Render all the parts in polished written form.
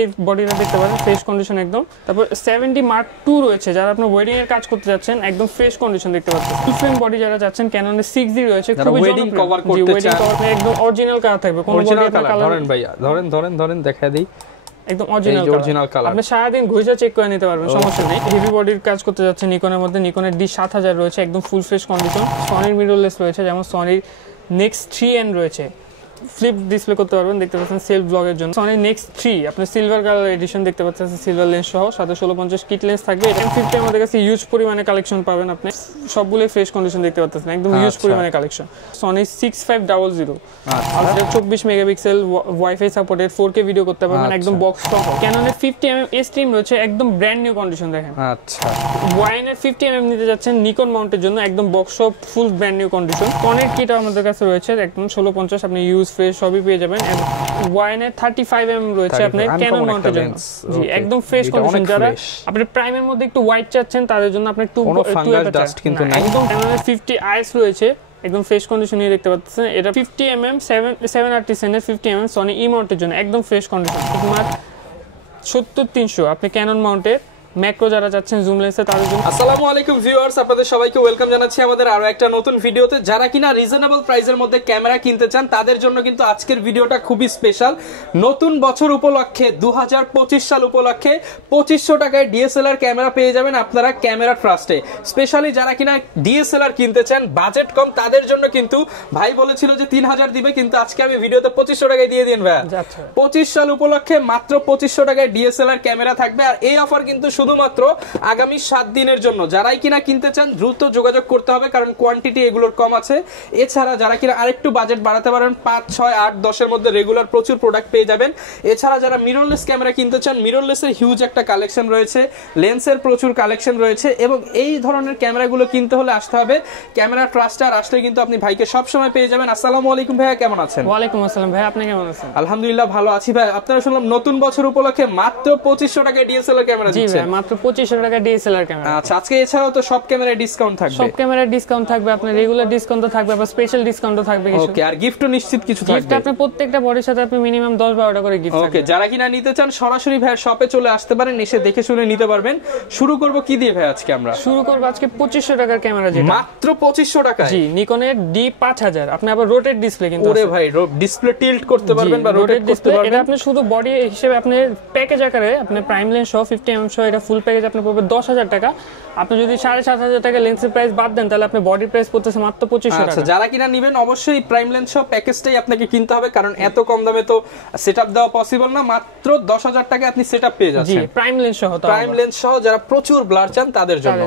এই বডিটা দেখতে পারেন ফ্রেশ কন্ডিশন একদম। তারপর 70 Mark II রয়েছে, যারা আপনার ওয়েডিং এর কাজ করতে যাচ্ছেন একদম ফ্রেশ কন্ডিশন দেখতে পাচ্ছেন। ফুল ফ্রেম বডি যারা যাচ্ছেন ক্যাননের 6D রয়েছে, খুবই ওয়েডিং কভার করতে চান একদম অরিজিনাল কালার থাকবে, কোনো বডি কালার ধরেন ভাইয়া, ধরেন দেখায় দেই, একদম অরিজিনাল কালার। আপনি সারাদিন ঘুরে চেক করে নিতে পারবেন, সমস্যা নেই। হেভি বডির কাজ করতে যাচ্ছেন নিকনের মধ্যে, নিকনের D7000 রয়েছে একদম ফুল ফ্রেশ কন্ডিশন। সনির মিররলেস রয়েছে, যেমন সনির নেক্সট 3N রয়েছে, ফ্লিপ ডিসপ্লে করতে পারবেন, দেখতে পাচ্ছেন সেলফ ব্লগের জন্য। সনি নেক্সট 3 আপনি সিলভার কালার এডিশন দেখতে পাচ্ছেন, সিলভার লেন্স সহ, সাথে 1650 কিট লেন্স থাকবে। M50 আমাদের কাছে ইউজ পরিমাণে কালেকশন পাবেন, আপনি সবগুলোই ফ্রেশ কন্ডিশন দেখতে পাচ্ছেন, একদম ইউজ পরিমাণে collection. Sony 6500 ultra 24 megapixel, wifi supported, 4K video করতে পারবেন একদম বক্স সহ। ক্যাননের 50mm S-Stream রয়েছে, একদম ব্র্যান্ড নিউ কন্ডিশন দেখেন। আচ্ছা, ওয়াইনের 50mm নিতে যাচ্ছেন নিকন মাউন্টের জন্য, একদম বক্স সহ ফুল ব্র্যান্ড নিউ কন্ডিশন। কনের কিট আমাদের কাছে রয়েছে একদম 1650, আপনি ইউজ ফ্রেশ সবই পেয়ে যাবেন। ওয়াইনের 35mm রয়েছে আপনার ক্যানন মাউন্টের জন্য, জি একদম ফ্রেশ কন্ডিশন। যারা আপনি প্রাইমের মধ্যে একটু হোয়াইট চাচ্ছেন তাদের জন্য আপনি একদম ক্যাননের 50IS রয়েছে, একদম ফ্রেশ কন্ডিশনে দেখতে পাচ্ছেন। এটা 50mm 7RT এর 50mm সনি ই মাউন্টের জন্য একদম ফ্রেশ কন্ডিশন। তোমার 70300 আপনি ক্যানন মাউন্টের ম্যাক্রো যারা যাচ্ছেন জুম লেন্সে তাদের জন্য। আসসালামু আলাইকুম ভিউয়ার্স, আপনাদের সবাইকে ওয়েলকাম জানাচ্ছি আমাদের আরো একটা নতুন ভিডিওতে। যারা কিনা রিজনেবল প্রাইসের মধ্যে ক্যামেরা কিনতে চান তাদের জন্য কিন্তু আজকের ভিডিওটা খুবই স্পেশাল। নতুন বছর উপলক্ষে 2025 সাল উপলক্ষে 2500 টাকায় ডিএসএলআর ক্যামেরা পেয়ে যাবেন আপনারা ক্যামেরা ট্রাস্টে। স্পেশালি যারা কিনা ডিএসএলআর কিনতে চান, বাজেট কম, তাদের জন্য কিন্তু ভাই বলেছিল যে 3000 দিবে, কিন্তু আজকে আমি ভিডিওতে 2500 টাকায় দিয়ে দিন ভাই। 25 সাল উপলক্ষে মাত্র 2500 টাকায় ডিএসএলআর ক্যামেরা থাকবে। আর এই অফার কিন্তু শুধুমাত্র আগামী 7 দিনের জন্য। যারাই কিনা কিনতে চান দ্রুত যোগাযোগ করতে হবে, কারণ কোয়ান্টিটি এগুলোর কম আছে। এছাড়া যারা কিনা আরেকটু বাজেট বাড়াতে পারেন, 5, 6, 8, 10 এর মধ্যে রেগুলার প্রচুর প্রোডাক্ট পেয়ে যাবেন। এছাড়া যারা মিররলেস ক্যামেরা কিনতে চান, মিররলেসের হিউজ একটা কালেকশন রয়েছে, লেন্সের প্রচুর কালেকশন রয়েছে, এবং এই ধরনের ক্যামেরাগুলো কিনতে হলে আসতে হবে ক্যামেরা ট্রাস্টে। আর আসলে কিন্তু আপনি ভাইকে সব সময় পেয়ে যাবেন। আসসালামু আলাইকুম ভাইয়া, কেমন আছেন? ওয়ালাইকুম আসসালাম ভাই, আপনি কেমন আছেন? আলহামদুলিল্লাহ ভালো আছি ভাই। আপনারা শুনলাম নতুন বছর উপলক্ষে মাত্র 2500 টাকায় ডিএসএলআর ক্যামেরা দিচ্ছেন। জি ভাই, মাত্র 2500 টাকা ডিএসএলআর ক্যামেরা। আচ্ছা, আজকে এছাড়াও তো সব ক্যামেরায় ডিসকাউন্ট থাকবে? সব ক্যামেরায় ডিসকাউন্ট থাকবে, আপনার রেগুলার ডিসকাউন্ট থাকবে, আবার স্পেশাল ডিসকাউন্টও থাকবে কিছু। ওকে, আর গিফটও নিশ্চিত কিছু থাকবে? গিফট আপনি প্রত্যেকটা বডির সাথে আপনি মিনিমাম 10-12টা করে গিফট থাকবে। ওকে, যারা কিনা নিতে চান সরাসরি ভাইয়ের শপে চলে আসতে পারেন, এসে দেখে শুনে নিতে পারবেন। শুরু করব কি দিয়ে ভাই আজকে? আমরা শুরু করব আজকে 2500 টাকার ক্যামেরা, যেটা মাত্র 2500 টাকায়। জি, নিকনের D5000। আপনি আবার রোটেট ডিসপ্লে কিন্তু ওরে ভাই, ডিসপ্লে টিল্ট করতে পারবেন বা রোটেট করতে পারবেন। এটা আপনি শুধু বডি হিসেবে আপনি প্যাকেজ আকারে আপনি প্রাইম লেন্স সহ 50mm সহ এটা ফুল প্যাকেজ আপনি পাবেন 10000 টাকা। আপনি যদি 7500 টাকা লেন্সের প্রাইস বাদ দেন তাহলে আপনি বডি প্রাইস পড়তেছে মাত্র 2500 টাকা। আচ্ছা, যারা কিনা নেবেন অবশ্যই প্রাইম লেন্স সহ প্যাকেজটাই আপনাকে কিনতে হবে, কারণ এত কম দামে তো সেটআপ দেওয়া পসিবল না। মাত্র 10000 টাকায় আপনি সেটআপ পেয়ে যাচ্ছেন। জি, প্রাইম লেন্স সহ। প্রাইম লেন্স সহ যারা প্রচুর ব্লার চান তাদের জন্য।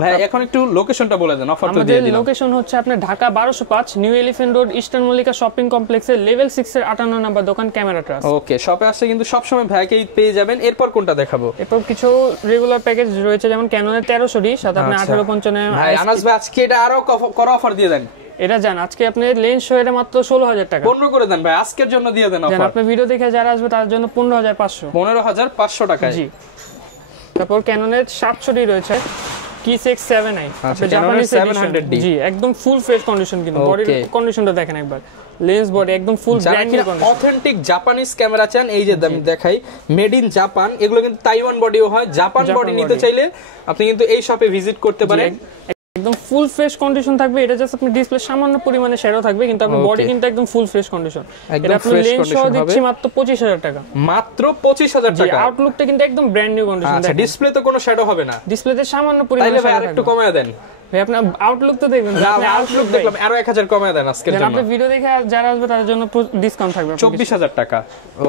ভাই এখন একটু লোকেশনটা বলে দেন, অফার তো দিয়ে দিলাম। আমাদের লোকেশন হচ্ছে আপনার Dhaka 1205 new elephant road, eastern Mallika shopping কমপ্লেক্সের লেভেল 6 এর 58 নম্বর দোকান ক্যামেরা ট্রাস্ট। ওকে, শপে আসলে কিন্তু সব সময় ভাইকেই পেয়ে যাবেন। এরপর কোনটা দেখাবো? এরপর কিছু রেগুলার প্যাকেজ রয়েছে, যেমন ক্যাননের 1300D সাথে আপনি 1855 ভাই আনাস ভাই আজকে এটা আরো করা অফার দিয়ে দেন। এটা জান আজকে আপনি লেন্স সহ এটা মাত্র 16000 টাকা 15 করে দেন ভাই, আজকের জন্য দিয়ে দেন অফার। আপনি ভিডিও দেখে যারা আসবে তার জন্য 15500 টাকায়। জি, তারপর ক্যাননের 700D রয়েছে T6 7i, জাপানিজ 700D। জি, একদম ফুল ফ্রেশ কন্ডিশন, কিন্তু বডির কন্ডিশনটা দেখেন একবার, লেন্স বডি একদম ফুল brand new condition. Authentic Japanese camera চান, এই যে আমি দেখাই মেড ইন জাপান, এগুলো কিন্তু তাইওয়ান বডিও হয়। জাপান বডি নিতে চাইলে আপনি কিন্তু এই শপে ভিজিট করতে পারেন। একদম ফুল ফ্রেশ কন্ডিশন থাকবে। এটা জাস্ট আপনি ডিসপ্লে সামান্য পরিমাণে শ্যাডো থাকবে, কিন্তু আপনার বডি কিন্তু একদম ফুল ফ্রেশ কন্ডিশন। এটা আপনি লেন্স সহ দিচ্ছি মাত্র 25000 টাকা। মাত্র 25000 টাকা। আউটলুকটা কিন্তু একদম ব্র্যান্ড নিউ কন্ডিশন। আচ্ছা, ডিসপ্লে তো কোনো শ্যাডো হবে না? ডিসপ্লেতে সামান্য পরিমাণে তাহলে ভাই আরেকটু কমায় দেন ভাই। আপনার আউটলুক তো দেখবেন, আপনি আউটলুক দেখলাম, আরো 1000 কমায় দেন আজকের জন্য। আপনি ভিডিও দেখে যারা আসবে তাদের জন্য ডিসকাউন্ট থাকবে 24000 টাকা।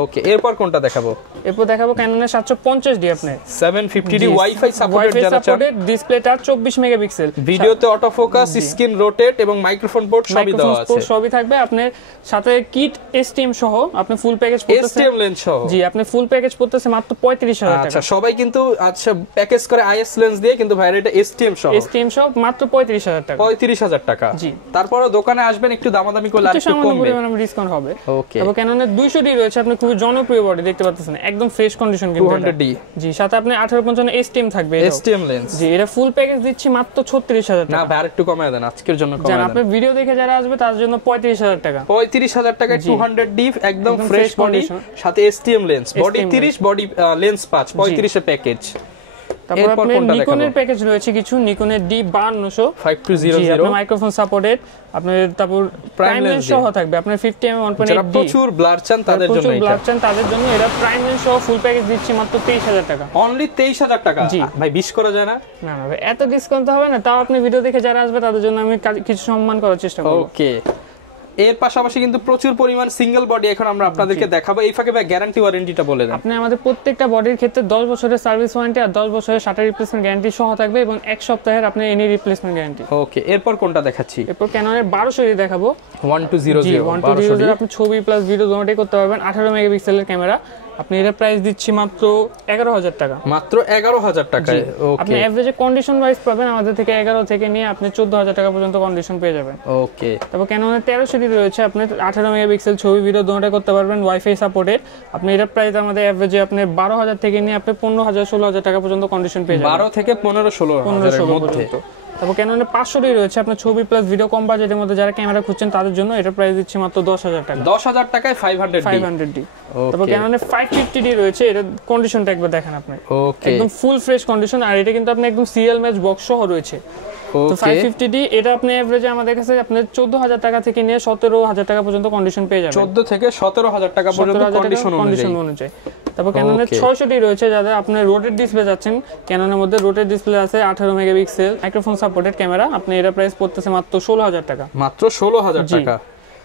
ওকে, এরপর কোনটা দেখাবো? এরপর দেখাবো ক্যাননের 750D আপনি 750D ওয়াইফাই সাপোর্টেড যারা চান। ডিসপ্লেটা 24 মেগাপিক্সেল, ভিডিওতে অটো ফোকাস, স্ক্রিন রোটেট এবং মাইক্রোফোন পোর্ট সবই দেওয়া আছে। সবই থাকবে আপনার সাথে কিট S-Stream সহ আপনি ফুল প্যাকেজ পড়তেছে। S-Stream লেন্স সহ। জি, আপনি ফুল প্যাকেজ পড়তেছে মাত্র 35000 টাকা। আচ্ছা, সবাই কিন্তু আচ্ছা প্যাকেজ করে IS লেন্স দিয়ে, কিন্তু ভাই এটা S-Stream সহ। S-Stream সহ মাত্র 35000 টাকা। 35000 টাকা। জি, তারপরে দোকানে আসবেন একটু দামাদামি করলে আরেকটু কমবে, ডিসকাউন্ট হবে। ওকে। তারপর ক্যাননের 200D রয়েছে, আপনি খুব জনপ্রিয় বডি দেখতে পাচ্ছেন, একদম ফ্রেশ কন্ডিশন কিন্তু 200D। জি, সাথে আপনি 1855 STM থাকবে, STM লেন্স। জি, এটা ফুল প্যাকেজ দিচ্ছি মাত্র 36000 টাকা। না ভাই আরেকটু কমায় দেন আজকের জন্য, কমায় দেন। আপনি ভিডিও দেখে যারা আসবে তার জন্য 35000 টাকা। 35000 টাকায় 200D একদম ফ্রেশ বডি, সাথে STM lens, body 30, body lens 5, 35 এর প্যাকেজ। তারপর আপনার নিকনের প্যাকেজ রয়েছে কিছু, নিকনের D5200 5200, আপনার মাইক্রোফোন সাপোর্টেড, আপনার তারপর প্রাইম লেন্স সহ থাকবে, আপনার 50mm 1.8D। যারা প্রচুর ব্লার চান তাদের জন্য, প্রচুর ব্লার চান তাদের জন্য এটা প্রাইম লেন্স সহ ফুল প্যাকেজ দিচ্ছি মাত্র 23000 টাকা। অনলি 23000 টাকা। ভাই 20 করা যায় না? না না ভাই, এত ডিসকাউন্ট হবে না। তাও আপনি ভিডিও দেখে যারা আসবে তাদের জন্য আমি কিছু সম্মান করার চেষ্টা করব। ওকে। এর পাশাপাশি কিন্তু প্রচুর পরিমাণ সিঙ্গেল বডি এখন আমরা আপনাদেরকে দেখাবো। এই ফাঁকে ভাই গ্যারান্টি ওয়ারেন্টিটা বলে দেন। আপনি আমাদের প্রত্যেকটা বডির ক্ষেত্রে 10 বছরের সার্ভিস ওয়ারেন্টি আর 10 বছরের শাটার রিপ্লেসমেন্ট গ্যারান্টি সহ থাকবে এবং 1 সপ্তাহের আপনি এনি রিপ্লেসমেন্ট গ্যারান্টি। ওকে, এরপর কোনটা দেখাচ্ছি? এরপর ক্যাননের 1200 দেখাবো, 1200 আপনি ছবি প্লাস ভিডিও দুটোই করতে পারবেন। 18 মেগাপিক্সেলের ক্যামেরা, আপনি এর প্রাইস দিচ্ছি মাত্র 11000 টাকা। মাত্র 11000 টাকায়। ওকে, আপনি এভারেজে কন্ডিশন ওয়াইজ পাবেন আমাদের থেকে 11 থেকে নিয়ে আপনি 14000 টাকা পর্যন্ত কন্ডিশন পেয়ে যাবেন। ওকে। তারপর ক্যাননের 1300 রয়েছে, আপনি 18 মেগাপিক্সেল ছবি ভিডিও দুটোই করতে পারবেন, ওয়াইফাই সাপোর্টেড। আপনি এর প্রাইস আমাদের এভারেজে আপনি 12000 থেকে নিয়ে আপনি 15000 16000 টাকা পর্যন্ত কন্ডিশন পেয়ে যাবেন। 12 থেকে 15-16 এর মধ্যে। তারপর ক্যাননের 500 রয়েছে, আপনার ছবি প্লাস ভিডিও কম বাজেটের মধ্যে যারা ক্যামেরা খুঁজছেন তাদের জন্য এটা প্রাইস দিচ্ছি মাত্র 10000 টাকা। 10000 টাকায় 500D। তারপর ক্যাননের 550D রয়েছে, এটা কন্ডিশনটা একবার দেখেন আপনি, একদম ফুল ফ্রেশ কন্ডিশন, আর এটা কিন্তু আপনি একদম সিরিয়াল ম্যাচ বক্স সহ রয়েছে। তো 550D এটা আপনি এভারেজে আমাদের কাছে আপনি 14000 টাকা থেকে নিয়ে 17000 টাকা পর্যন্ত কন্ডিশন পেয়ে যাবেন। 14 থেকে 17000 টাকা পর্যন্ত কন্ডিশন অনুযায়ী। তারপর ক্যাননের 600D রয়েছে, যাদের আপনি রোটেট ডিসপ্লে যাচ্ছেন, ক্যাননের মধ্যে রোটেট ডিসপ্লে আছে, 18 মেগাপিক্সেল মাইক্রোফোন সাপোর্টেড ক্যামেরা, আপনি এর প্রাইস পড়তেছে মাত্র 16000 টাকা। মাত্র 16000 টাকা।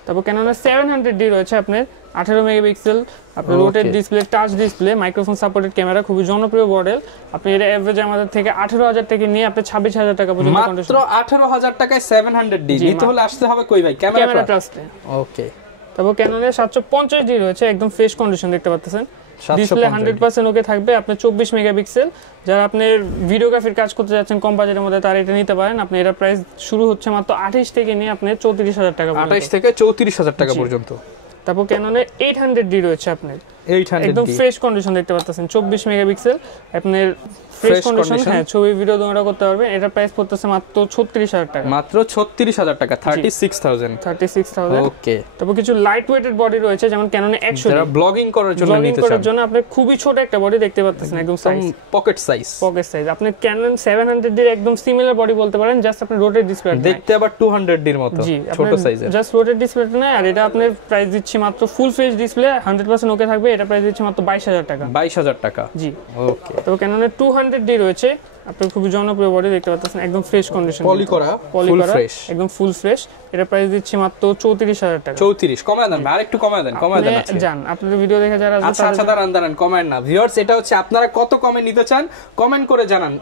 তারপর ক্যাননের 700D রয়েছে, আপনার 18 মেগাপিক্সেল, আপনার rotate display, touch display, microphone supported camera, খুবই জনপ্রিয় মডেল। আপনি এর এভারেজে আমাদের থেকে 18000 থেকে নিয়ে আপনি 26000 টাকা পর্যন্ত মাত্র 18000 টাকায় 700D নিতে হলে আসতে হবে কই ভাই? ক্যামেরা ট্রাস্টে। ওকে। তারপর ক্যাননের 750D রয়েছে, একদম ফ্রেশ কন্ডিশন দেখতে পাচ্ছেন, ডিসপ্লে 100% ওকে থাকবে। আপনার 24 মেগাপিক্সেল, যারা আপনার ভিডিওগ্রাফির কাজ করতে যাচ্ছেন কম বাজেটের মধ্যে তারা এটা নিতে পারেন। আপনি এর প্রাইস শুরু হচ্ছে মাত্র 28 থেকে নিয়ে আপনি 34000 টাকা পর্যন্ত। 28 থেকে 34000 টাকা পর্যন্ত। তারপর ক্যাননের 800D রয়েছে, আপনার 800D একদম ফ্রেশ কন্ডিশন দেখতে পাচ্ছেন, 24 মেগাপিক্সেল, আপনার ফ্রেশ কন্ডিশন, হ্যাঁ ছবি ভিডিও দুটো করতে পারবেন। এটা প্রাইস পড়তেছে মাত্র 36000 টাকা। মাত্র 36000 টাকা, 36000। ওকে। তারপর কিছু লাইট ওয়েটেড বডি রয়েছে, যেমন ক্যাননের 100, যারা ব্লগিং করার জন্য নিতে চান, করার জন্য আপনি খুবই ছোট একটা বডি দেখতে পাচ্ছেন, একদম সাইজ পকেট সাইজ। আপনি ক্যানন 700D এর একদম সিমিলার বডি বলতে পারেন, জাস্ট আপনি রোটেট ডিসপ্লে দেখতে আবার 200D এর মতো ছোট সাইজের, জাস্ট রোটেট ডিসপ্লেটা না। আর এটা আপনার প্রাইস দিচ্ছি মাত্র ফুল ফ্রেশ ডিসপ্লে 100% ওকে থাকবে, এটা প্রাইস দিচ্ছি মাত্র 22000 টাকা। 22000 টাকা। জি, ওকে। তো ক্যাননের 200D রয়েছে, আপনার খুবই জনপ্রিয় বডি দেখতে পাচ্ছেন, একদম ফ্রেশ কন্ডিশন, পলি করা, ফুল ফ্রেশ, একদম ফুল ফ্রেশ। এটা প্রাইস দিচ্ছি মাত্র 34000 টাকা। 34 কমায় দেন, আরেকটু কমায় দেন। জান আপনাদের ভিডিও দেখে যারা আসবে, আচ্ছা দাঁড়ান কমেন্ট না ভিউয়ার্স, এটা হচ্ছে আপনারা কত কমে নিতে চান কমেন্ট করে জানান,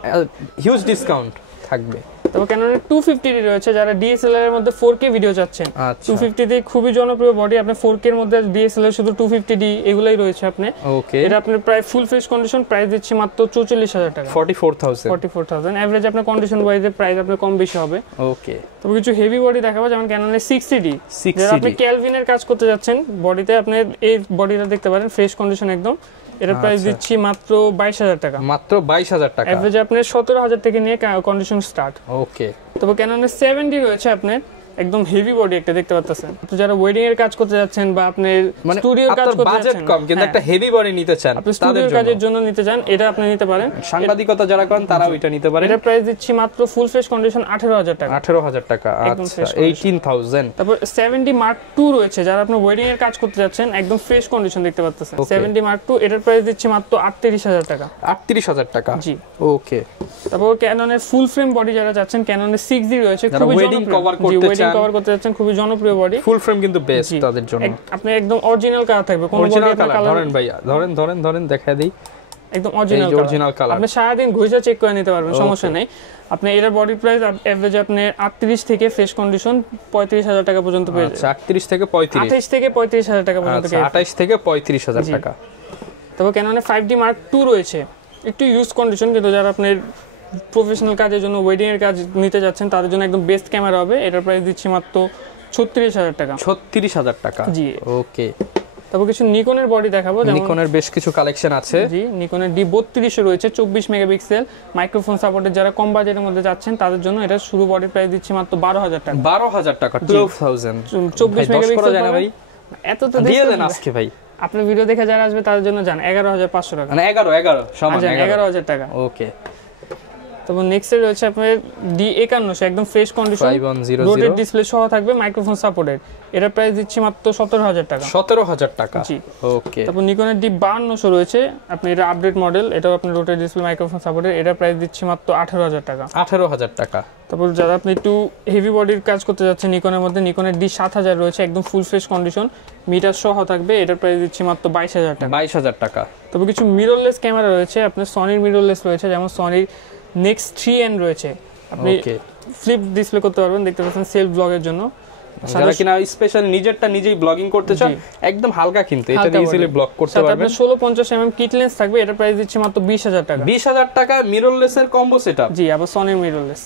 হিউজ ডিসকাউন্ট থাকবে। তবে ক্যাননের 250D রয়েছে, যারা ডিএসএলআর এর মধ্যে 4K ভিডিও চাচ্ছেন। 250D খুবই জনপ্রিয় বডি, আপনি 4K এর মধ্যে ডিএসএলআর শুধু 250D এগুলাই রয়েছে আপনি। ওকে, এটা আপনি প্রায় ফুল ফ্রেশ কন্ডিশন, প্রাইস দিচ্ছি মাত্র 44000 টাকা। 44000 এভারেজ আপনার কন্ডিশন ওয়াইজে প্রাইস আপনার কম বেশি হবে। ওকে। তবে কিছু হেভি বডি দেখাবো, যেমন ক্যাননের 60D, যারা আপনি ক্যালভিনের কাজ করতে যাচ্ছেন বডিতে, আপনি এই বডিটা দেখতে পারেন, ফ্রেশ কন্ডিশন একদম। এর প্রাইস দিচ্ছি মাত্র 22000 টাকা। মাত্র 22000 টাকা। এভারেজ আপনি 17000 থেকে নিয়ে কন্ডিশন স্টার্ট। ওকে। তবে ক্যাননের 7D রয়েছে, আপনার একদম হেভি বডি একটা দেখতে পাচ্ছেন। তো যারা ওয়েডিং এর কাজ করতে যাচ্ছেন বা আপনি স্টুডিওর কাজ করতে যাচ্ছেন, বাজেট কম কিন্তু একটা হেভি বডি নিতে চান, আপনি স্টুডিওর কাজের জন্য নিতে চান, এটা আপনি নিতে পারেন। সাংবাদিকতা যারা করেন তারাও এটা নিতে পারেন। এটা প্রাইস দিচ্ছি মাত্র ফুল ফ্রেশ কন্ডিশন 18000 টাকা। 18000 টাকা, আচ্ছা 18000। তারপর 70 Mark II রয়েছে, যারা আপনি ওয়েডিং এর কাজ করতে যাচ্ছেন, একদম ফ্রেশ কন্ডিশন দেখতে পাচ্ছেন। 70 Mark II এটার প্রাইস দিচ্ছি মাত্র 38000 টাকা। 38000 টাকা, জি। ওকে। তারপর ক্যাননের ফুল ফ্রেম বডি যারা যাচ্ছেন, ক্যাননের 6D রয়েছে, খুবই ওয়েডিং কভার করতে যাচ্ছেন, খুবই জনপ্রিয় বডি। ফুল ফ্রেম কিন্তু বেস্ট তাদের জন্য। আপনি একদম অরিজিনাল কালার থাকবে, কোন বডি কালার ধরেন ভাইয়া, ধরেন দেখায় দেই, একদম অরিজিনাল কালার। আপনি সারা দিন ঘুরে চেক করে নিতে পারবেন, সমস্যা নেই। আপনি এর বডি প্রাইস এভারেজ আপনি 38 থেকে ফ্রেশ কন্ডিশন 35000 টাকা পর্যন্ত পেয়ে যাবেন। 38 থেকে 35, 28 থেকে 35000 টাকা পর্যন্ত। 28 থেকে 35000 টাকা। তারপর ক্যাননের 5D Mark II রয়েছে, একটু ইউজ কন্ডিশন, কিন্তু যারা আপনার প্রফেশনাল কাজের জন্য ওয়েডিং এর কাজ নিতে যাচ্ছেন তাদের জন্য একদম বেস্ট ক্যামেরা হবে। এটার প্রাইস দিচ্ছি মাত্র 36,000 টাকা। 36,000 টাকা, জি ওকে। তারপর কিছু নিকনের বডি দেখাবো, নিকনের বেশ কিছু কালেকশন আছে। জি, নিকনের D32 রয়েছে 24 মেগাপিক্সেল মাইক্রোফোন সাপোর্টেড। যারা কম বাজেটের মধ্যে যাচ্ছেন তাদের জন্য এটা শুরু বডি প্রাইস দিচ্ছি মাত্র 12,000 টাকা। 12,000 টাকা, 12,000। 24 মেগাপিক্সেল জানা ভাই, এত তো দিয়ে দেন আজকে ভাই। আপনার ভিডিও দেখে যারা আসবে তাদের জন্য জান 11,500 টাকা, মানে 11 সমান 11,000 টাকা, ওকে। তারপর নেক্সট রয়েছে আপনার D51, একদম ফ্রেশ কন্ডিশন, রোটেট ডিসপ্লে সহ থাকবে, মাইক্রোফোন সাপোর্টেড। এটার প্রাইস দিচ্ছি মাত্র 17,000 টাকা। 17,000 টাকা, জি, ওকে। তারপর নিকনের D52 রয়েছে, আপনি এটা আপডেট মডেল, এটাও আপনি রোটেট ডিসপ্লে মাইক্রোফোন সাপোর্টেড। এটার প্রাইস দিচ্ছি মাত্র 18,000 টাকা। 18,000 টাকা। তারপর যারা আপনি একটু হেভি বডির কাজ করতে যাচ্ছেন নিকনের মধ্যে, নিকনের D7000 রয়েছে, একদম ফুল ফ্রেশ কন্ডিশন, মিটার সহ থাকবে। এটার প্রাইস দিচ্ছি মাত্র 22,000 টাকা। 22,000 টাকা। তারপর কিছু মিররলেস ক্যামেরা রয়েছে, আপনার সনির মিররলেস রয়েছে, যেমন সনির নেক্সট 3N রয়েছে, আপনি ফ্লিপ ডিসপ্লে করতে পারবেন, দেখতে পাচ্ছেন সেলফ ব্লগের জন্য। যারা কিনা স্পেশাল নিজেরটা নিজেই ব্লগিং করতে চান, একদম হালকা, কিন্তু এটা ইজিলি ব্লগ করতে পারবেন। 1650 mm কিট লেন্স থাকবে। এটার প্রাইস দিচ্ছি মাত্র 20,000 টাকা। 20,000 টাকা মিররলেস এর কম্বো সেটআপ। জি, আবার সনির মিররলেস।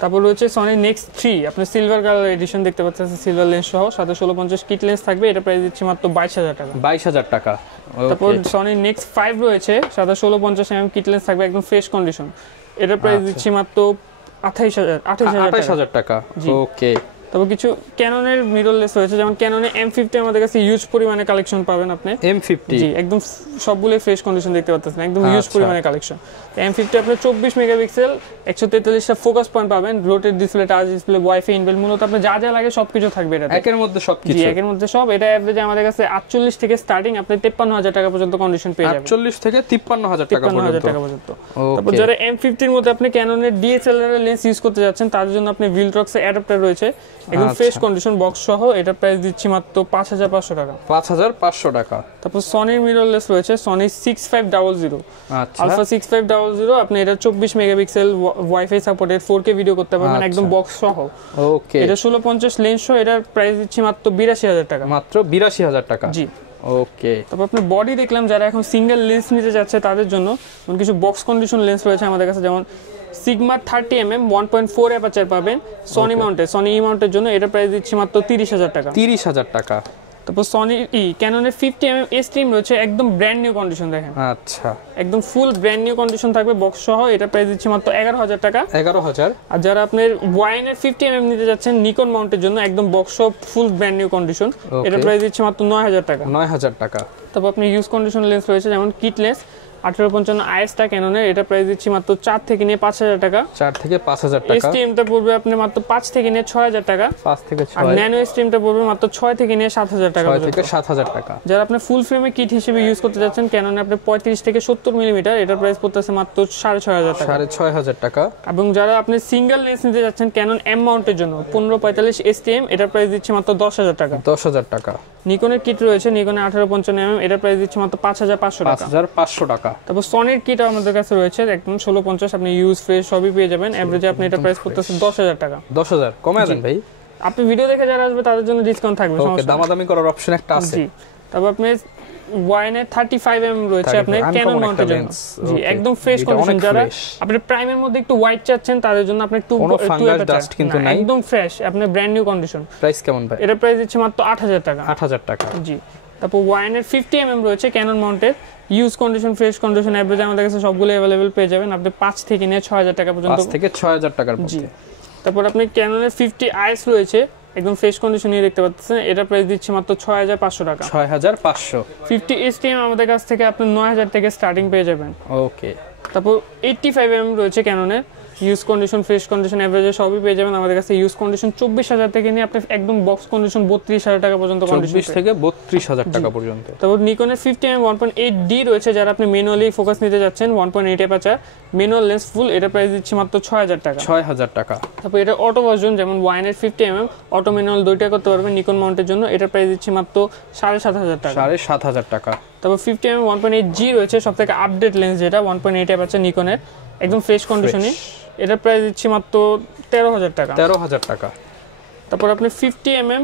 তারপর রয়েছে সনি নেক্সট 3, আপনি সিলভার কালার এডিশন দেখতে পাচ্ছেন, সিলভার লেন্স সহ, সাথে 1650 কিট লেন্স থাকবে। এটা প্রাইস দিচ্ছি মাত্র 22,000 টাকা। 22,000 টাকা। তারপর সনি নেক্সট 5 রয়েছে, সাথে 1650 mm কিট লেন্স থাকবে, একদম ফ্রেশ কন্ডিশন। এটার প্রাইস দিচ্ছি মাত্র 28,000 টাকা, ওকে। তারপর কিছু ক্যাননের মিররলেস রয়েছে, যেমন ক্যাননের M50 আমাদের কাছে হিউজ পরিমাণে কালেকশন পাবেন আপনি। M50, জি, একদম সবগুলোই ফ্রেশ কন্ডিশন দেখতে পাচ্ছেন, একদম হিউজ পরিমাণে কালেকশন। M50 আপনি 24 মেগাপিক্সেল 143টা ফোকাস পয়েন্ট পাবেন, rotate display, touch display, wifi inbuilt, মূলত আপনি যা যা লাগে সবকিছু থাকবে এটাতে, একের মধ্যে সবকিছু। জি, একের মধ্যে সব। এটা এভারেজে আমাদের কাছে 48 থেকে স্টার্টিং, আপনি 53,000 টাকা পর্যন্ত কন্ডিশন পেয়ে যাবেন। 48 থেকে 53,000 টাকা পর্যন্ত। তারপর যারা M50 এর মধ্যে আপনি ক্যাননের DSLR লেন্স ইউজ করতে যাচ্ছেন তাদের জন্য আপনি ভিলট্রক্স অ্যাডাপ্টার রয়েছে, একদম ফ্রেশ কন্ডিশন বক্স সহ। এটা প্রাইস দিচ্ছি মাত্র 5,500 টাকা। 5,500 টাকা। তারপর সনির মিররলেস রয়েছে, সনি 6500, আচ্ছা, আলফা 6500, আপনি এটা 24 megapixel wifi supported 4K video করতে পারবেন, একদম বক্স সহ, ওকে। এটা 1650 লেন্স সহ। এটার প্রাইস দিচ্ছি মাত্র 82,000 টাকা। মাত্র 82,000 টাকা, জি, ওকে। তারপর আপনি বডি দেখলাম, যারা এখন সিঙ্গেল লেন্স নিতে যাচ্ছে তাদের জন্য কিছু বক্স কন্ডিশন লেন্স রয়েছে আমাদের কাছে, যেমন সিগমা 30mm 1.4 অ্যাপারচার পাবেন সনি মাউন্টেড, সনি ই মাউন্টের জন্য। এটা প্রাইস দিচ্ছি মাত্র 30,000 টাকা। 30,000 টাকা। তারপর সনি ক্যাননের 50mm স্ট্রিম রয়েছে, একদম ব্র্যান্ড নিউ কন্ডিশন, দেখেন, আচ্ছা, একদম ফুল ব্র্যান্ড নিউ কন্ডিশন থাকবে বক্স সহ। এটা প্রাইস দিচ্ছি মাত্র 11,000 টাকা। 11,000। আর যারা আপনার ওয়াইনের 50mm নিতে যাচ্ছেন নিকন মাউন্টের জন্য, একদম বক্স সহ ফুল ব্র্যান্ড নিউ কন্ডিশন, এটা প্রাইস দিচ্ছি মাত্র 9,000 টাকা। 9,000 টাকা। তারপর আপনি ইউজ কন্ডিশন লেন্স রয়েছে, যেমন কিট লেন্স 1855 আইএসটা ক্যাননের, এটা প্রাইস দিচ্ছি মাত্র 4 থেকে নিয়ে 5,000 টাকা। 4 থেকে 5,000 টাকা। স্ট্রিমটা পড়বে আপনি মাত্র 5 থেকে নিয়ে 6,000 টাকা। 5 থেকে 6। আর ন্যানো স্ট্রিমটা পড়বে মাত্র 6 থেকে নিয়ে 7,000 টাকা। 6 থেকে 7,000 টাকা। যারা আপনি ফুল ফ্রেমে কিট হিসেবে ইউজ করতে যাচ্ছেন ক্যাননে, আপনি 35 থেকে 70 মিলিমিটার, এটা প্রাইস পড়তেছে মাত্র 6,500 টাকা। 6,500 টাকা। এবং যারা আপনি সিঙ্গেল লেন্স নিতে যাচ্ছেন ক্যানন M মাউন্টের জন্য 1545 STM, এটা প্রাইস দিচ্ছি মাত্র 10,000 টাকা। 10,000 টাকা। নিকনের কিট রয়েছে, নিকনের 1855mm, এটা প্রাইস দিচ্ছি মাত্র 5,500 টাকা। 5,500 টাকা। তারপর সনির কিট আমাদের কাছে রয়েছে, একদম 1650, আপনি ইউজ ফ্রেশ সবই পেয়ে যাবেন। এভারেজে আপনি এটা প্রাইস করতেছে 10,000 টাকা। 10,000 কমে দেন ভাই। আপনি ভিডিও দেখে যারা আসবে তাদের জন্য ডিসকাউন্ট থাকবে, ওকে, দামাদামি করার অপশন একটা আছে। জি, তারপর আপনি ওয়াইনের 35mm রয়েছে আপনার ক্যানন মাউন্টের জন্য, জি, একদম ফ্রেশ কন্ডিশন। যারা আপনি প্রাইমের মধ্যে একটু হোয়াইট চাচ্ছেন তাদের জন্য আপনি ডাস্ট কিন্তু নাই, একদম ফ্রেশ, আপনি ব্র্যান্ড নিউ কন্ডিশন। প্রাইস কেমন ভাই? এটা প্রাইস দিচ্ছে মাত্র 8,000 টাকা। 8,000 টাকা, জি। তারপর ওয়াইনের 50mm রয়েছে ক্যানন মাউন্টের, use condition, fresh condition, average আমাদের কাছে সবগুলো अवेलेबल পেয়ে যাবেন আপনি 5 থেকে নিয়ে 6,000 টাকা পর্যন্ত। 5 থেকে 6,000 টাকার মধ্যে। জি। তারপর আপনি ক্যাননের 50IS রয়েছে, একদম ফ্রেশ কন্ডিশনে দেখতে পাচ্ছেন, এটা প্রাইস দিচ্ছি মাত্র 6,500 টাকা। 6,500। 50 STM আমাদের কাছ থেকে আপনি 9,000 থেকে স্টার্টিং পেয়ে যাবেন। ওকে। তারপর 85mm রয়েছে ক্যাননের, ইউজ কন্ডিশন, ফ্রেশ কন্ডিশন, এভারেজে সবই পেয়ে যাবেন আমাদের কাছে। ইউজ কন্ডিশন 24,000 থেকে নিয়ে আপনি একদম বক্স কন্ডিশন 32,000 টাকা পর্যন্ত কন্ডিশন, 24 থেকে 32,000 টাকা পর্যন্ত। তারপর নিকনের 50mm 1.8D রয়েছে, যারা আপনি ম্যানুয়ালি ফোকাস নিতে যাচ্ছেন, 1.8 অ্যাপারচার ম্যানুয়াল লেন্স ফুল, এটা প্রাইস দিচ্ছি মাত্র 6,000 টাকা। 6,000 টাকা। তারপর এটা অটো ভার্সন, যেমন ওয়াইনের 50mm অটো ম্যানুয়াল দুইটা করতে পারবেন নিকন মাউন্টের জন্য, এটা প্রাইস দিচ্ছি মাত্র 7,500 টাকা। 7,500 টাকা। তারপর 50mm 1.8G রয়েছে, সবথেকে আপডেট লেন্স যেটা 1.8 অ্যাপারচার নিকনের, একদম ফ্রেশ কন্ডিশনে, এটা প্রাইস দিচ্ছি মাত্র 13,000 টাকা। 13,000 টাকা। তারপর আপনি 50mm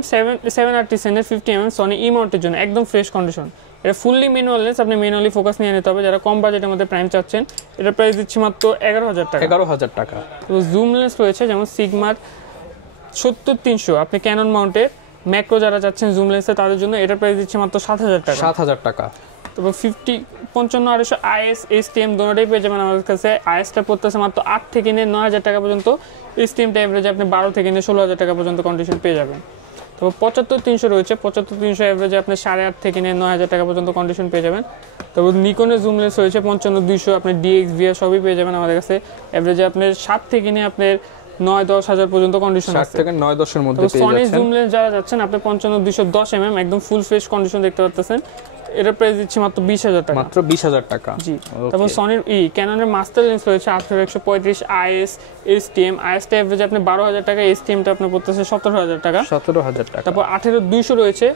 730 এর 50mm সনি ই মাউন্টের জন্য একদম ফ্রেশ কন্ডিশন, এটা ফুললি ম্যানুয়াল লেন্স, আপনি ম্যানুয়ালি ফোকাস নিয়ে নিতে হবে। যারা কম বাজেটের মধ্যে প্রাইম চাচ্ছেন, এটা প্রাইস দিচ্ছি মাত্র 11,000 টাকা। 11,000 টাকা। তো জুম লেন্স রয়েছে যেমন সিগমার 70-300, আপনি ক্যানন মাউন্টের ম্যাক্রো যারা চাচ্ছেন জুম লেন্সে তাদের জন্য এটা প্রাইস দিচ্ছি মাত্র 7,000 টাকা। 7,000 টাকা। তারপর 55-250 IS STM দোনোটাই পেয়ে যাবেন আমাদের কাছে। IS-টা পড়তেছে মাত্র 8 থেকে নিয়ে 9,000 টাকা পর্যন্ত, STM-টা এভারেজে আপনি 12 থেকে নিয়ে 16,000 টাকা পর্যন্ত কন্ডিশন পেয়ে যাবেন। তারপর 75-300 রয়েছে, 75-300 এভারেজে আপনি 8.5 থেকে নিয়ে 9,000 টাকা পর্যন্ত কন্ডিশন পেয়ে যাবেন। তারপর নিকনের জুম লেন্স রয়েছে 55-200, আপনি DX VR সবই পেয়ে যাবেন আমাদের কাছে। এভারেজে আপনার 7 থেকে নিয়ে আপনার 9-10 হাজার পর্যন্ত কন্ডিশন আছে, 7 থেকে 9-10 এর মধ্যে পেয়ে যাচ্ছেন। সনি জুম লেন্স যারা যাচ্ছেন আপনি 55-210 mm একদম ফুল ফ্রেশ কন্ডিশন দেখতে পাচ্ছেন, এটা প্রাইস দিচ্ছি মাত্র 20,000 টাকা। মাত্র 20,000 টাকা। জি। তারপর সনির ক্যাননের মাস্টার লেন্স রয়েছে 18-135 IS STM। IS-টা এভারেজে আপনি 12,000 টাকা, STM-টা আপনার পড়তেছে 17,000 টাকা। 17,000 টাকা। তারপর 18-200 রয়েছে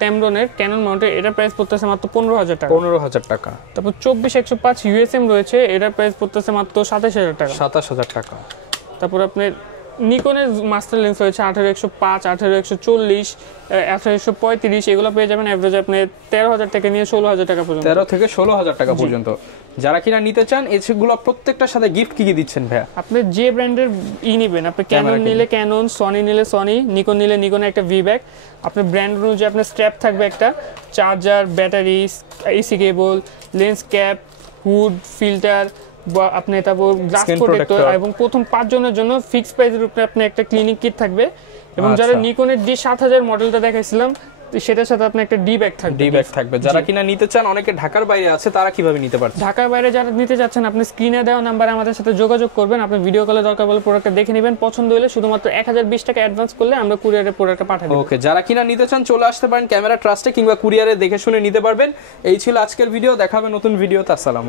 Tamron-এর ক্যানন মাউন্টের, এটা প্রাইস পড়তেছে মাত্র 15,000 টাকা। 15,000 টাকা। তারপর 24-105 USM রয়েছে, এটার প্রাইস পড়তেছে মাত্র 27,000 টাকা। 27,000 টাকা। তারপর আপনার নিকনের মাস্টার লেন্স রয়েছে 18-105, 18-140, 18-135, এগুলো পেয়ে যাবেন এভারেজে আপনি 13,000 থেকে নিয়ে 16,000 টাকা পর্যন্ত। 13 থেকে 16,000 টাকা পর্যন্ত। যারা কিনা নিতে চান এগুলো প্রত্যেকটার সাথে গিফট কি দিচ্ছেন ভাইয়া? আপনি যে ব্র্যান্ডের নিবেন, আপনি ক্যানন নিলে ক্যানন, সনি নিলে সনি, নিকন নিলে নিকনের একটা ভি ব্যাগ, আপনার ব্র্যান্ড অনুযায়ী আপনার স্ট্র্যাপ থাকবে একটা, চার্জার, ব্যাটারি, এসি কেবল, লেন্স ক্যাপ, হুড, ফিল্টার, বা আপনি তারপর গ্লাস প্রোটেক্টর, এবং প্রথম 5 জনের জন্য ফিক্স প্রাইসের উপরে আপনি একটা ক্লিনিক কিট থাকবে। এবং যারা নিকনের D7000 মডেলটা দেখাইছিলাম সেটার সাথে আপনার একটা ডি ব্যাগ থাকবে। যারা কিনা নিতে চান, অনেকে ঢাকার বাইরে আছে, তারা কিভাবে নিতে পারছে? ঢাকার বাইরে যারা নিতে যাচ্ছেন আপনি স্ক্রিনে দেওয়া নাম্বারে আমাদের সাথে যোগাযোগ করবেন, আপনি ভিডিও কলে দরকার বলে প্রোডাক্টটা দেখে নেবেন, পছন্দ হলে শুধুমাত্র 1020 টাকা অ্যাডভান্স করলে আমরা কুরিয়ারে প্রোডাক্টটা পাঠিয়ে দেব। ওকে, যারা কিনা নিতে চান চলে আসতে পারেন ক্যামেরা ট্রাস্টে, কিংবা কুরিয়ারে দেখে শুনে নিতে পারবেন। এই ছিল আজকের ভিডিও, দেখাবে নতুন ভিডিওতে। আসসালাম।